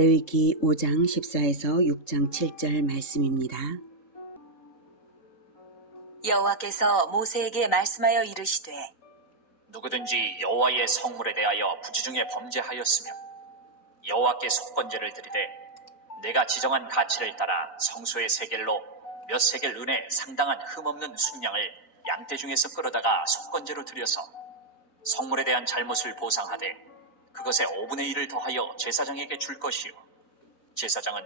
레위기 5장 14에서 6장 7절 말씀입니다. 여호와께서 모세에게 말씀하여 이르시되 누구든지 여호와의 성물에 대하여 부지 중에 범죄하였으면 여호와께 속건제를 드리되 내가 지정한 가치를 따라 성소의 세겔로 몇 세겔 은에 상당한 흠없는 순양을 양떼 중에서 끌어다가 속건제로 드려서 성물에 대한 잘못을 보상하되 그것의 5분의 1을 더하여 제사장에게 줄 것이요 제사장은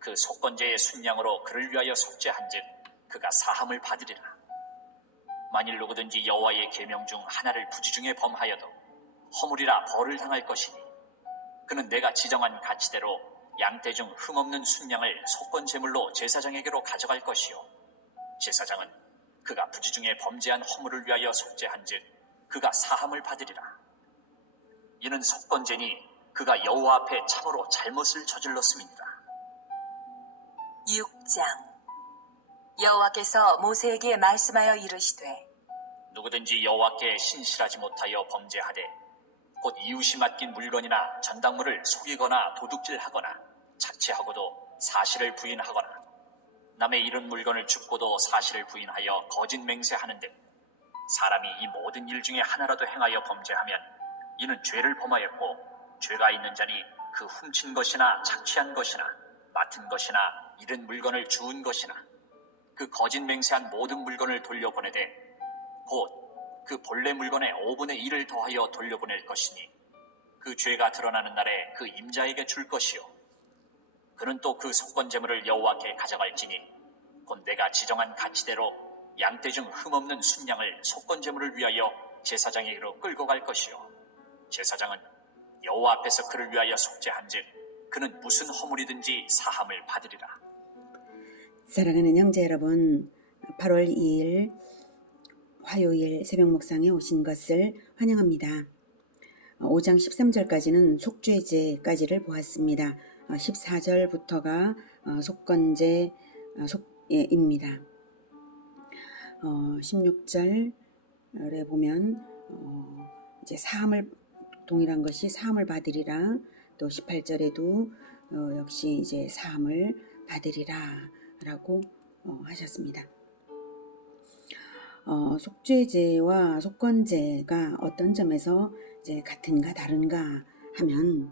그 속건제의 순양으로 그를 위하여 속죄한즉 그가 사함을 받으리라. 만일 누구든지 여호와의 계명 중 하나를 부지 중에 범하여도 허물이라 벌을 당할 것이니 그는 내가 지정한 가치대로 양떼 중 흠없는 순양을 속건제물로 제사장에게로 가져갈 것이요 제사장은 그가 부지 중에 범죄한 허물을 위하여 속죄한즉 그가 사함을 받으리라. 이는 속건제니 그가 여호와 앞에 참으로 잘못을 저질렀음이니라. 6장 여호와께서 모세에게 말씀하여 이르시되 누구든지 여호와께 신실하지 못하여 범죄하되 곧 이웃이 맡긴 물건이나 전당물을 속이거나 도둑질하거나 착취하고도 사실을 부인하거나 남의 잃은 물건을 줍고도 사실을 부인하여 거짓 맹세하는 등 사람이 이 모든 일 중에 하나라도 행하여 범죄하면 이는 죄를 범하였고 죄가 있는 자니 그 훔친 것이나 착취한 것이나 맡은 것이나 잃은 물건을 주운 것이나 그 거짓 맹세한 모든 물건을 돌려보내되 곧 그 본래 물건의 5분의 1을 더하여 돌려보낼 것이니 그 죄가 드러나는 날에 그 임자에게 줄 것이요 그는 또 그 속건제물을 여호와께 가져갈지니 곧 내가 지정한 가치대로 양떼 중 흠없는 순양을 속건제물을 위하여 제사장에게로 끌고 갈 것이요 제사장은 여호와 앞에서 그를 위하여 속죄한즉 그는 무슨 허물이든지 사함을 받으리라. 사랑하는 형제 여러분, 8월 2일 화요일 새벽 묵상에 오신 것을 환영합니다. 5장 13절까지는 속죄제까지를 보았습니다. 14절부터가 속건제입니다. 16절에 보면 이제 사함을 동일한 것이 사함을 받으리라. 또 18절에도 역시 이제 사함을 받으리라라고 하셨습니다. 속죄제와 속건제가 어떤 점에서 이제 같은가 다른가 하면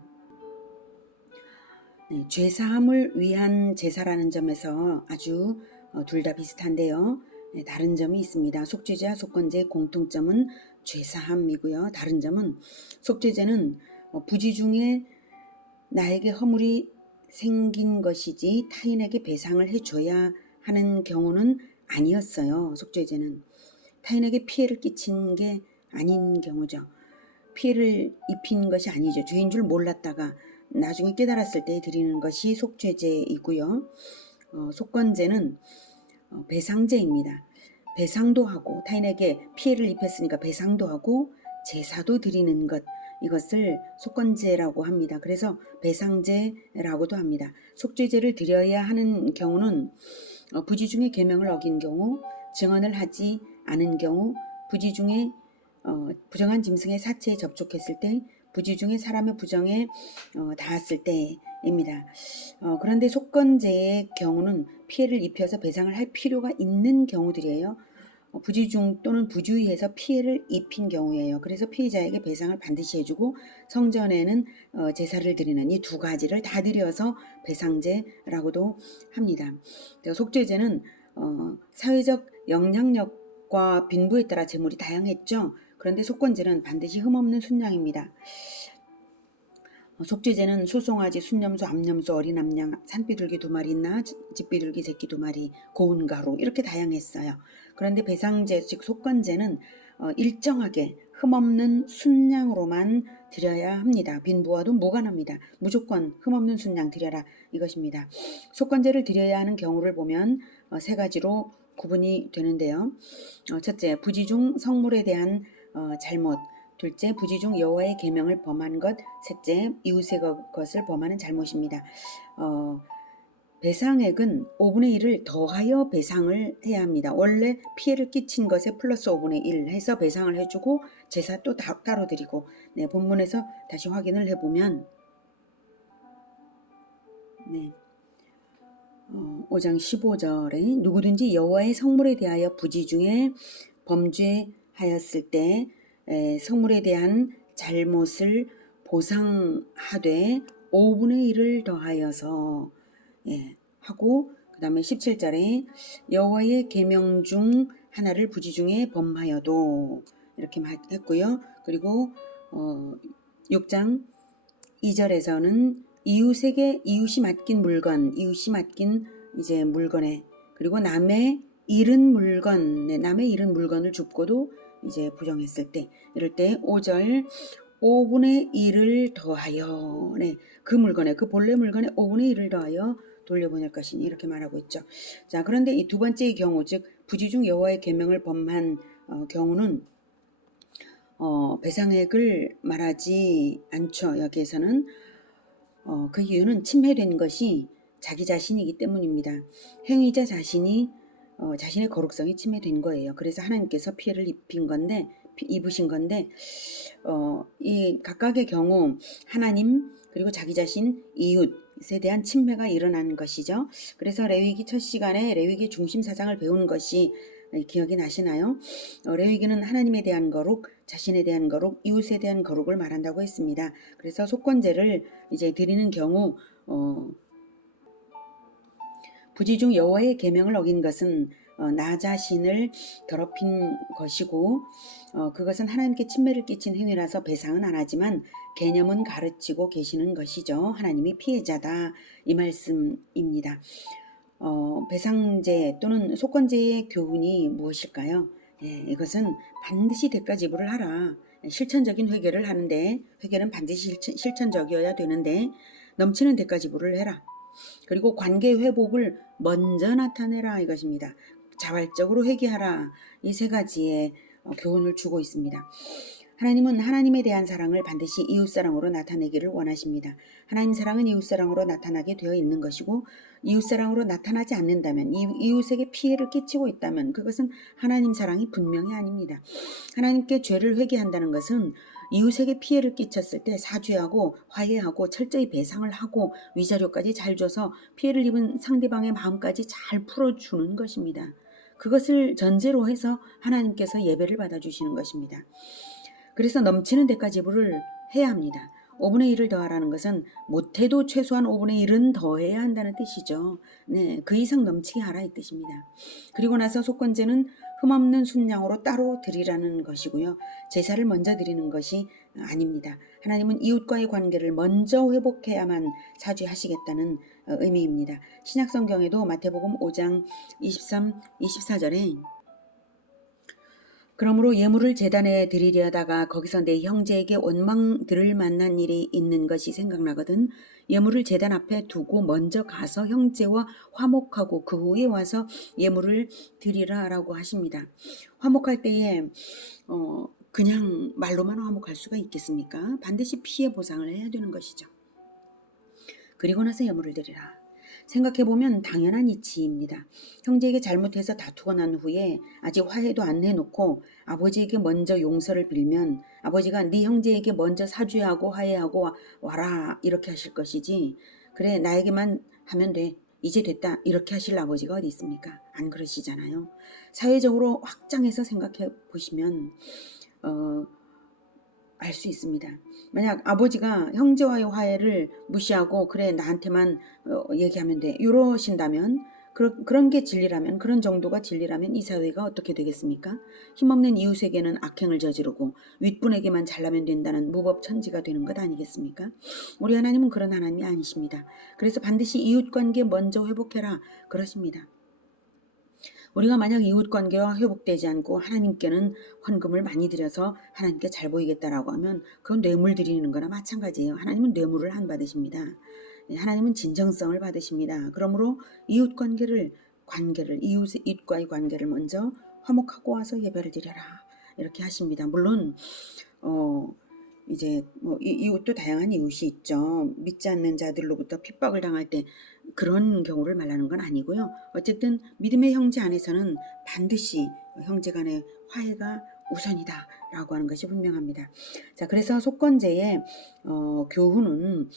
죄사함을 위한 제사라는 점에서 아주 둘 다 비슷한데요. 다른 점이 있습니다. 속죄제와 속건제의 공통점은 죄사함이고요. 다른 점은 속죄제는 부지 중에 나에게 허물이 생긴 것이지 타인에게 배상을 해줘야 하는 경우는 아니었어요. 속죄제는 타인에게 피해를 끼친 게 아닌 경우죠. 피해를 입힌 것이 아니죠. 죄인 줄 몰랐다가 나중에 깨달았을 때 드리는 것이 속죄제이고요. 속건제는 배상제입니다. 배상도 하고 타인에게 피해를 입혔으니까 배상도 하고 제사도 드리는 것, 이것을 속건제라고 합니다. 그래서 배상제라고도 합니다. 속죄제를 드려야 하는 경우는 부지 중에 계명을 어긴 경우, 증언을 하지 않은 경우, 부지 중에 부정한 짐승의 사체에 접촉했을 때, 부지 중에 사람의 부정에 닿았을 때입니다. 그런데 속건제의 경우는 피해를 입혀서 배상을 할 필요가 있는 경우들이에요. 부지중 또는 부주의해서 피해를 입힌 경우예요. 그래서 피해자에게 배상을 반드시 해주고 성전에는 제사를 드리는 이 두 가지를 다 드려서 배상제라고도 합니다. 속죄제는 사회적 영향력과 빈부에 따라 제물이 다양했죠. 그런데 속건제는 반드시 흠없는 순양입니다. 속죄제는 소송아지, 순념소, 암염소, 어린 암양, 산비둘기 2마리나 집비둘기 새끼 2마리, 고운 가루 이렇게 다양했어요. 그런데 배상제, 즉 속건제는 일정하게 흠없는 순양으로만 드려야 합니다. 빈부와도 무관합니다. 무조건 흠없는 순양 드려라 이것입니다. 속건제를 드려야 하는 경우를 보면 세 가지로 구분이 되는데요. 첫째, 부지 중 성물에 대한 잘못, 둘째, 부지 중 여호와의 계명을 범한 것, 셋째, 이웃의 것을 범하는 잘못입니다. 배상액은 5분의 1을 더하여 배상을 해야 합니다. 원래 피해를 끼친 것에 플러스 5분의 1 해서 배상을 해주고 제사 또 따로 드리고, 본문에서 다시 확인을 해보면 네. 5장 15절에 누구든지 여호와의 성물에 대하여 부지 중에 범죄하였을 때 성물에 대한 잘못을 보상하되 5분의 1을 더하여서 하고 그 다음에 17절에 여호와의 계명 중 하나를 부지 중에 범하여도 이렇게 했고요. 그리고 6장 2절에서는 이웃이 맡긴 이제 물건에 그리고 남의 잃은 물건을 줍고도 이제 부정했을 때 이럴 때 5절 5분의 1을 더하여 그 물건에 그 본래 물건에 5분의 1을 더하여 돌려보낼 것이니 이렇게 말하고 있죠. 자, 그런데 이 두 번째의 경우 즉 부지 중 여호와의 계명을 범한 경우는 배상액을 말하지 않죠. 여기에서는 그 이유는 침해된 것이 자기 자신이기 때문입니다. 행위자 자신이 자신의 거룩성이 침해된 거예요. 그래서 하나님께서 피해를 입으신 건데 이 각각의 경우 하나님 그리고 자기 자신 이웃에 대한 침해가 일어난 것이죠. 그래서 레위기 첫 시간에 레위기 중심 사상을 배운 것이 기억이 나시나요? 레위기는 하나님에 대한 거룩, 자신에 대한 거룩, 이웃에 대한 거룩을 말한다고 했습니다. 그래서 속건제를 이제 드리는 경우 부지 중 여호와의 계명을 어긴 것은 나 자신을 더럽힌 것이고 그것은 하나님께 침해를 끼친 행위라서 배상은 안 하지만 개념은 가르치고 계시는 것이죠. 하나님이 피해자다 이 말씀입니다. 배상제 또는 속건제의 교훈이 무엇일까요? 이것은 반드시 대가 지불을 하라. 실천적인 회개를 하는데 회개는 반드시 실천적이어야 되는데 넘치는 대가 지불을 해라. 그리고 관계 회복을 먼저 나타내라 이것입니다. 자발적으로 회개하라. 이 세 가지의 교훈을 주고 있습니다. 하나님은 하나님에 대한 사랑을 반드시 이웃사랑으로 나타내기를 원하십니다. 하나님 사랑은 이웃사랑으로 나타나게 되어 있는 것이고 이웃사랑으로 나타나지 않는다면 이웃에게 피해를 끼치고 있다면 그것은 하나님 사랑이 분명히 아닙니다. 하나님께 죄를 회개한다는 것은 이웃에게 피해를 끼쳤을 때 사죄하고 화해하고 철저히 배상을 하고 위자료까지 잘 줘서 피해를 입은 상대방의 마음까지 잘 풀어주는 것입니다. 그것을 전제로 해서 하나님께서 예배를 받아주시는 것입니다. 그래서 넘치는 대가 지불을 해야 합니다. 5분의 1을 더하라는 것은 못해도 최소한 5분의 1은 더해야 한다는 뜻이죠. 그 이상 넘치게 하라 이 뜻입니다. 그리고 나서 속건제는 흠없는 순양으로 따로 드리라는 것이고요. 제사를 먼저 드리는 것이 아닙니다. 하나님은 이웃과의 관계를 먼저 회복해야만 사죄하시겠다는 의미입니다. 신약성경에도 마태복음 5장 23, 24절에 그러므로 예물을 제단에 드리려다가 거기서 내 형제에게 원망들을 만난 일이 있는 것이 생각나거든 예물을 제단 앞에 두고 먼저 가서 형제와 화목하고 그 후에 와서 예물을 드리라 라고 하십니다. 화목할 때에 그냥 말로만 화목할 수가 있겠습니까? 반드시 피해 보상을 해야 되는 것이죠. 그리고 나서 예물을 드리라. 생각해보면 당연한 이치입니다. 형제에게 잘못해서 다투고 난 후에 아직 화해도 안 해놓고 아버지에게 먼저 용서를 빌면 아버지가 네 형제에게 먼저 사죄하고 화해하고 와라 이렇게 하실 것이지 그래 나에게만 하면 돼 이제 됐다 이렇게 하실 아버지가 어디 있습니까? 안 그러시잖아요. 사회적으로 확장해서 생각해 보시면 알 수 있습니다. 만약 아버지가 형제와의 화해를 무시하고 그래 나한테만 얘기하면 돼 이러신다면 그런 게 진리라면 그런 정도가 진리라면 이 사회가 어떻게 되겠습니까? 힘없는 이웃에게는 악행을 저지르고 윗분에게만 잘나면 된다는 무법천지가 되는 것 아니겠습니까? 우리 하나님은 그런 하나님이 아니십니다. 그래서 반드시 이웃관계 먼저 회복해라 그러십니다. 우리가 만약 이웃관계와 회복되지 않고 하나님께는 헌금을 많이 드려서 하나님께 잘 보이겠다라고 하면 그건 뇌물 드리는 거나 마찬가지예요. 하나님은 뇌물을 안 받으십니다. 하나님은 진정성을 받으십니다. 그러므로 이웃과의 관계를 먼저 화목하고 와서 예배를 드려라 이렇게 하십니다. 물론 이제 이웃도 다양한 이웃이 있죠. 믿지 않는 자들로부터 핍박을 당할 때 그런 경우를 말하는 건 아니고요. 어쨌든 믿음의 형제 안에서는 반드시 형제 간의 화해가 우선이다 라고 하는 것이 분명합니다. 자, 그래서 속건제의 교훈은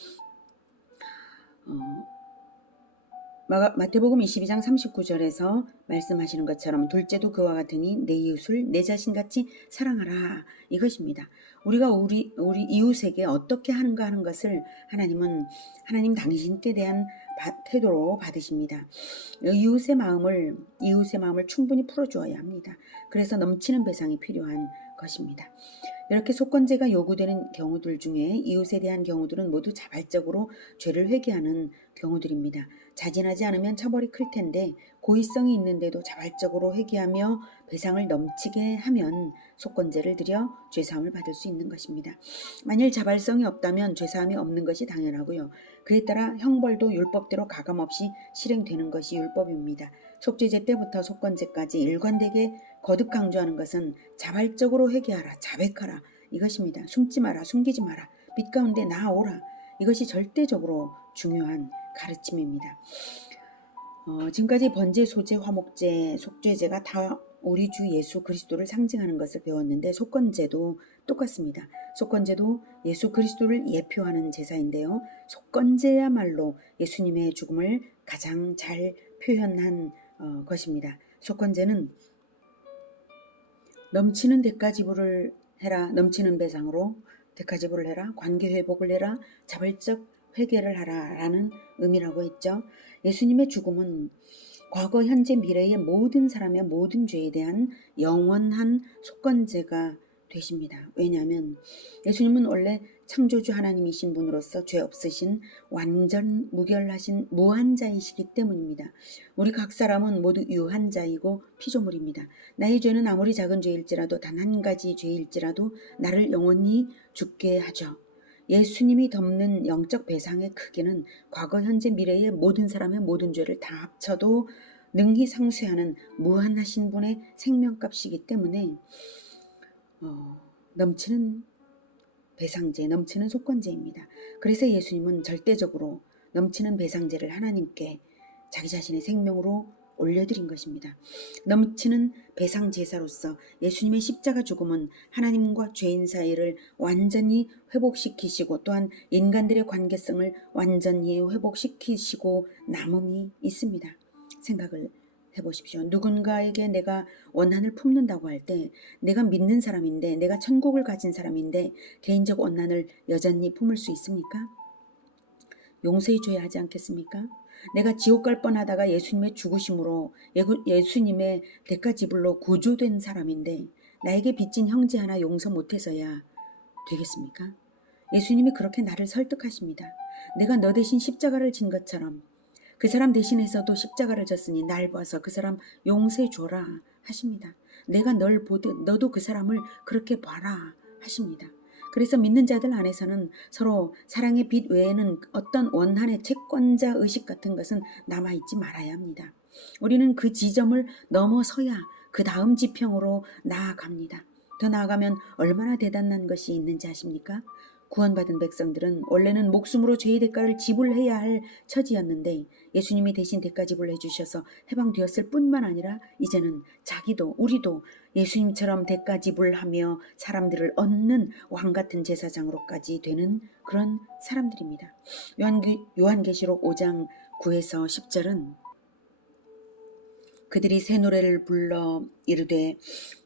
마태복음 22장 39절에서 말씀하시는 것처럼 둘째도 그와 같으니 내 이웃을 내 자신같이 사랑하라 이것입니다. 우리가 우리 이웃에게 어떻게 하는가 하는 것을 하나님 당신께 대한 태도로 받으십니다. 이웃의 마음을 충분히 풀어주어야 합니다. 그래서 넘치는 배상이 필요한 것입니다. 이렇게 속건제가 요구되는 경우들 중에 이웃에 대한 경우들은 모두 자발적으로 죄를 회개하는 경우들입니다. 자진하지 않으면 처벌이 클 텐데 고의성이 있는데도 자발적으로 회개하며 배상을 넘치게 하면 속건제를 드려 죄사함을 받을 수 있는 것입니다. 만일 자발성이 없다면 죄사함이 없는 것이 당연하고요. 그에 따라 형벌도 율법대로 가감없이 실행되는 것이 율법입니다. 속죄제 때부터 속건제까지 일관되게 거듭 강조하는 것은 자발적으로 회개하라, 자백하라 이것입니다. 숨지 마라, 숨기지 마라, 빛 가운데 나아오라 이것이 절대적으로 중요한 가르침입니다. 지금까지 번제, 소제, 화목제, 속죄제가 다 우리 주 예수 그리스도를 상징하는 것을 배웠는데 속건제도 똑같습니다. 속건제도 예수 그리스도를 예표하는 제사인데요. 속건제야말로 예수님의 죽음을 가장 잘 표현한 것입니다. 속건제는 넘치는 대가지불을 해라, 넘치는 배상으로 대가지불을 해라, 관계 회복을 해라, 자발적 회개를 하라라는 의미라고 했죠. 예수님의 죽음은 과거, 현재, 미래의 모든 사람의 모든 죄에 대한 영원한 속건제가 되십니다. 왜냐하면 예수님은 원래 창조주 하나님이신 분으로서 죄 없으신 완전 무결하신 무한자이시기 때문입니다. 우리 각 사람은 모두 유한자이고 피조물입니다. 나의 죄는 아무리 작은 죄일지라도 단 한 가지 죄일지라도 나를 영원히 죽게 하죠. 예수님이 덮는 영적 배상의 크기는 과거, 현재, 미래의 모든 사람의 모든 죄를 다 합쳐도 능히 상쇄하는 무한하신 분의 생명값이기 때문에 넘치는 배상제, 넘치는 속건제입니다. 그래서 예수님은 절대적으로 넘치는 배상제를 하나님께 자기 자신의 생명으로 올려드린 것입니다. 넘치는 배상 제사로서 예수님의 십자가 죽음은 하나님과 죄인 사이를 완전히 회복시키시고 또한 인간들의 관계성을 완전히 회복시키시고 남음이 있습니다. 생각을 해보십시오. 누군가에게 내가 원한을 품는다고 할 때 내가 믿는 사람인데 내가 천국을 가진 사람인데 개인적 원한을 여전히 품을 수 있습니까? 용서해줘야 하지 않겠습니까? 내가 지옥 갈 뻔하다가 예수님의 죽으심으로 예수님의 대가지불로 구조된 사람인데 나에게 빚진 형제 하나 용서 못해서야 되겠습니까? 예수님이 그렇게 나를 설득하십니다. 내가 너 대신 십자가를 진 것처럼 그 사람 대신해서도 십자가를 졌으니 날 봐서 그 사람 용서해줘라 하십니다. 내가 널 보듯 너도 그 사람을 그렇게 봐라 하십니다. 그래서 믿는 자들 안에서는 서로 사랑의 빛 외에는 어떤 원한의 채권자 의식 같은 것은 남아있지 말아야 합니다. 우리는 그 지점을 넘어서야 그 다음 지평으로 나아갑니다. 더 나아가면 얼마나 대단한 것이 있는지 아십니까? 구원받은 백성들은 원래는 목숨으로 죄의 대가를 지불해야 할 처지였는데 예수님이 대신 대가 지불해 주셔서 해방되었을 뿐만 아니라 이제는 자기도 우리도 예수님처럼 대가 지불하며 사람들을 얻는 왕같은 제사장으로까지 되는 그런 사람들입니다. 요한계시록 5장 9에서 10절은 그들이 새 노래를 불러 이르되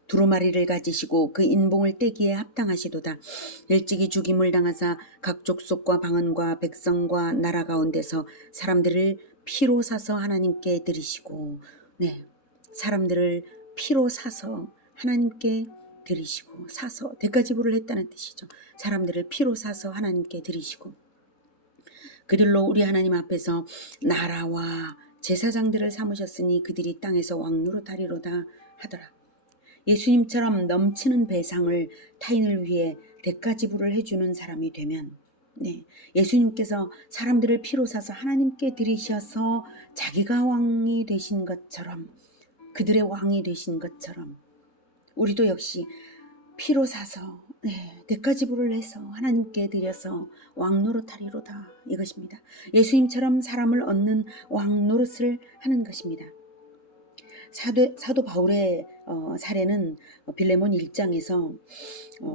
두루마리를 가지시고 그 인봉을 떼기에 합당하시도다. 일찍이 죽임을 당하사 각 족속과 방언과 백성과 나라 가운데서 사람들을 피로 사서 하나님께 드리시고 사람들을 피로 사서 하나님께 드리시고 사서 대가지불을 했다는 뜻이죠. 사람들을 피로 사서 하나님께 드리시고 그들로 우리 하나님 앞에서 나라와 제사장들을 삼으셨으니 그들이 땅에서 왕노릇하리로다 하더라. 예수님처럼 넘치는 배상을 타인을 위해 대가지불을 해주는 사람이 되면 예수님께서 사람들을 피로 사서 하나님께 드리셔서 자기가 왕이 되신 것처럼 그들의 왕이 되신 것처럼 우리도 역시 피로 사서 대가지불을 해서 하나님께 드려서 왕노릇하리로다 이것입니다. 예수님처럼 사람을 얻는 왕노릇을 하는 것입니다. 사도 바울의 사례는 빌레몬 1장에서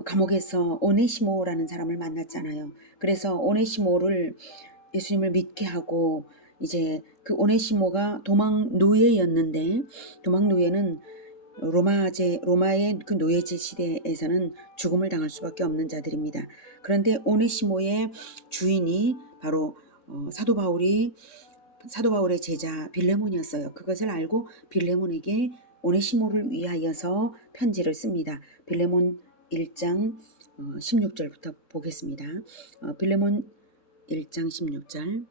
감옥에서 오네시모라는 사람을 만났잖아요. 그래서 오네시모를 예수님을 믿게 하고 이제 그 오네시모가 도망 노예였는데, 도망 노예는 로마의 그 노예제 시대에서는 죽음을 당할 수밖에 없는 자들입니다. 그런데 오네시모의 주인이 바로 사도 바울의 제자 빌레몬이었어요. 그것을 알고 빌레몬에게 오네시모를 위하여서 편지를 씁니다. 빌레몬 1장 16절부터 보겠습니다. 빌레몬 1장 16절.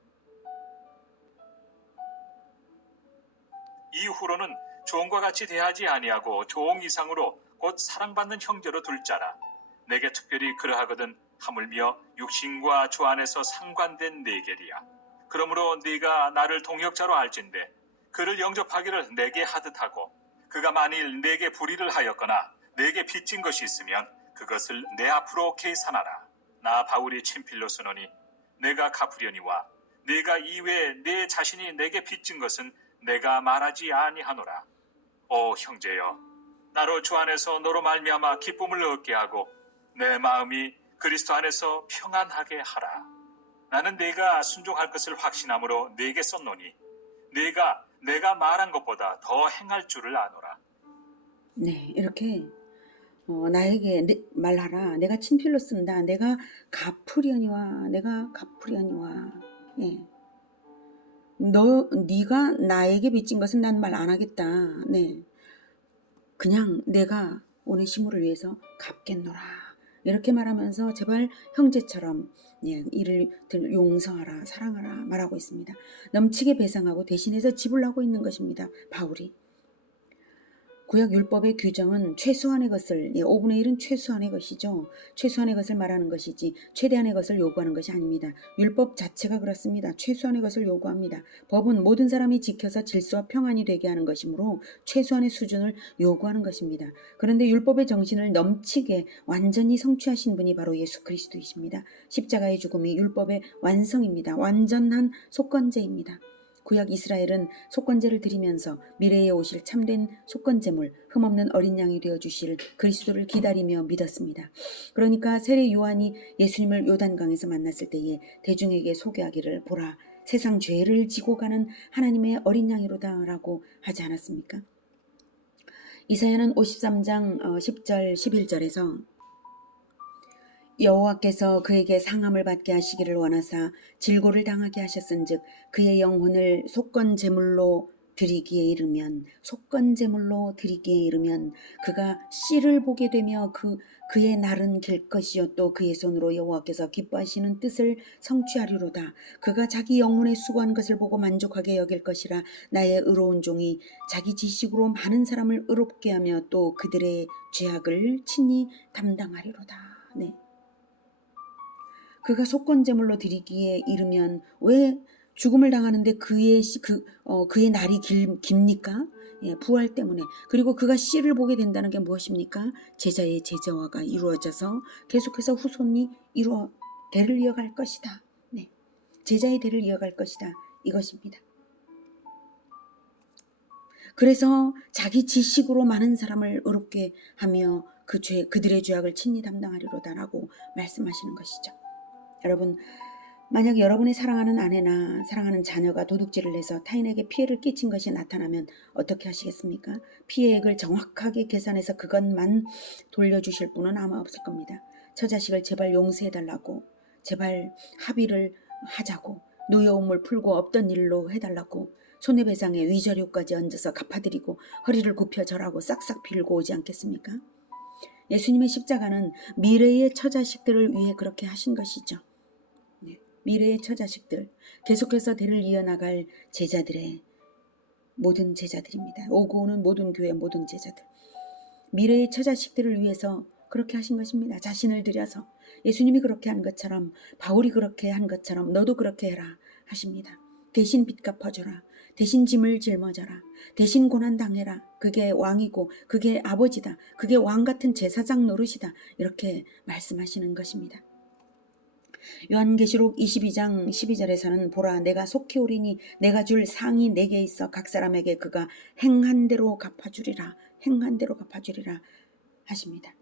이후로는 종과 같이 대하지 아니하고 종 이상으로 곧 사랑받는 형제로 둘 자라. 내게 특별히 그러하거든 하물며 육신과 주 안에서 상관된 네 계리야. 그러므로 네가 나를 동역자로 알진대 그를 영접하기를 내게 하듯 하고 그가 만일 내게 불의를 하였거나 내게 빚진 것이 있으면 그것을 내 앞으로 계산하라. 나 바울이 친필로 쓰노니 내가 갚으려니와 네가 이외에 내 자신이 내게 빚진 것은 내가 말하지 아니하노라. 오 형제여, 나로 주 안에서 너로 말미암아 기쁨을 얻게 하고 내 마음이 그리스도 안에서 평안하게 하라. 나는 네가 순종할 것을 확신함으로 네게 썼노니 내가 말한 것보다 더 행할 줄을 아노라. 네, 이렇게 나에게 말하라. 내가 친필로 쓴다. 내가 갚으려니와. 예. 네가 나에게 빚진 것은 난 말 안 하겠다. 네. 그냥 내가 오네시모를 위해서 갚겠노라. 이렇게 말하면서 제발 형제처럼 이를 용서하라, 사랑하라 말하고 있습니다. 넘치게 배상하고 대신해서 지불하고 있는 것입니다. 바울이. 구약 율법의 규정은 최소한의 것을 5분의 1은 최소한의 것이죠. 최소한의 것을 말하는 것이지 최대한의 것을 요구하는 것이 아닙니다. 율법 자체가 그렇습니다. 최소한의 것을 요구합니다. 법은 모든 사람이 지켜서 질서와 평안이 되게 하는 것이므로 최소한의 수준을 요구하는 것입니다. 그런데 율법의 정신을 넘치게 완전히 성취하신 분이 바로 예수 그리스도이십니다. 십자가의 죽음이 율법의 완성입니다. 완전한 속건제입니다. 구약 이스라엘은 속건제를 드리면서 미래에 오실 참된 속건제물, 흠없는 어린 양이 되어주실 그리스도를 기다리며 믿었습니다. 그러니까 세례 요한이 예수님을 요단강에서 만났을 때에 대중에게 소개하기를 보라, 세상 죄를 지고 가는 하나님의 어린 양이로다 라고 하지 않았습니까? 이사야는 53장 10절 11절에서 여호와께서 그에게 상함을 받게 하시기를 원하사 질고를 당하게 하셨은즉 그의 영혼을 속건제물로 드리기에 이르면 그가 씨를 보게 되며 그의 날은 길 것이요 또 그의 손으로 여호와께서 기뻐하시는 뜻을 성취하리로다. 그가 자기 영혼에 수고한 것을 보고 만족하게 여길 것이라. 나의 의로운 종이 자기 지식으로 많은 사람을 의롭게 하며 또 그들의 죄악을 친히 담당하리로다. 네. 그가 속건제물로 드리기에 이르면 왜 죽음을 당하는데 그의 날이 깁니까? 예, 부활 때문에. 그리고 그가 씨를 보게 된다는 게 무엇입니까? 제자의 제자화가 이루어져서 계속해서 후손이 대를 이어갈 것이다. 네, 제자의 대를 이어갈 것이다. 이것입니다. 그래서 자기 지식으로 많은 사람을 의롭게 하며 그들의 죄악을 친히 담당하리로다라고 말씀하시는 것이죠. 여러분, 만약 여러분의 사랑하는 아내나 사랑하는 자녀가 도둑질을 해서 타인에게 피해를 끼친 것이 나타나면 어떻게 하시겠습니까? 피해액을 정확하게 계산해서 그것만 돌려주실 분은 아마 없을 겁니다. 처자식을 제발 용서해달라고, 제발 합의를 하자고, 노여움을 풀고 없던 일로 해달라고, 손해배상에 위자료까지 얹어서 갚아드리고 허리를 굽혀 절하고 싹싹 빌고 오지 않겠습니까? 예수님의 십자가는 미래의 처자식들을 위해 그렇게 하신 것이죠. 미래의 처자식들, 계속해서 대를 이어나갈 제자들의 모든 제자들입니다. 오고 오는 모든 교회 모든 제자들, 미래의 처자식들을 위해서 그렇게 하신 것입니다. 자신을 들여서 예수님이 그렇게 한 것처럼, 바울이 그렇게 한 것처럼 너도 그렇게 해라 하십니다. 대신 빚 갚아줘라, 대신 짐을 짊어져라, 대신 고난 당해라. 그게 왕이고 그게 아버지다, 그게 왕 같은 제사장 노릇이다, 이렇게 말씀하시는 것입니다. 요한계시록 22장 12절에서는 보라, 내가 속히 오리니 내가 줄 상이 내게 있어 각 사람에게 그가 행한 대로 갚아주리라 하십니다.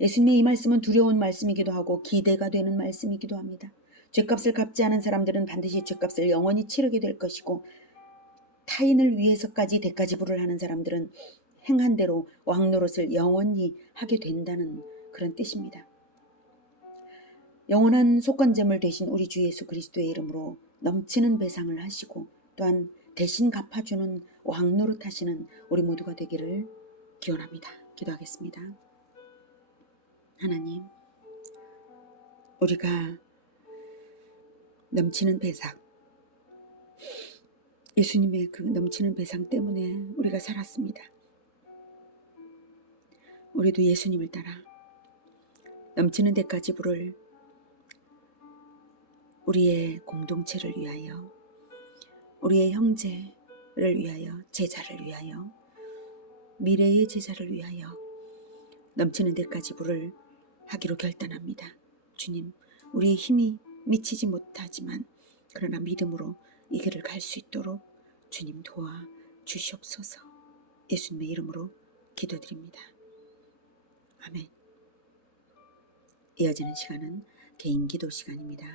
예수님의 이 말씀은 두려운 말씀이기도 하고 기대가 되는 말씀이기도 합니다. 죄값을 갚지 않은 사람들은 반드시 죄값을 영원히 치르게 될 것이고 타인을 위해서까지 대가 지불을 하는 사람들은 행한 대로 왕노릇을 영원히 하게 된다는 그런 뜻입니다. 영원한 속건제물 되신 우리 주 예수 그리스도의 이름으로 넘치는 배상을 하시고 또한 대신 갚아주는 왕노릇 하시는 우리 모두가 되기를 기원합니다. 기도하겠습니다. 하나님, 우리가 넘치는 배상, 예수님의 그 넘치는 배상 때문에 우리가 살았습니다. 우리도 예수님을 따라 넘치는 대가 지불을 우리의 공동체를 위하여, 우리의 형제를 위하여, 제자를 위하여, 미래의 제자를 위하여 넘치는 대가 지불을 하기로 결단합니다. 주님, 우리의 힘이 미치지 못하지만 그러나 믿음으로 이 길을 갈 수 있도록 주님 도와 주시옵소서. 예수님의 이름으로 기도드립니다. 아멘. 이어지는 시간은 개인 기도 시간입니다.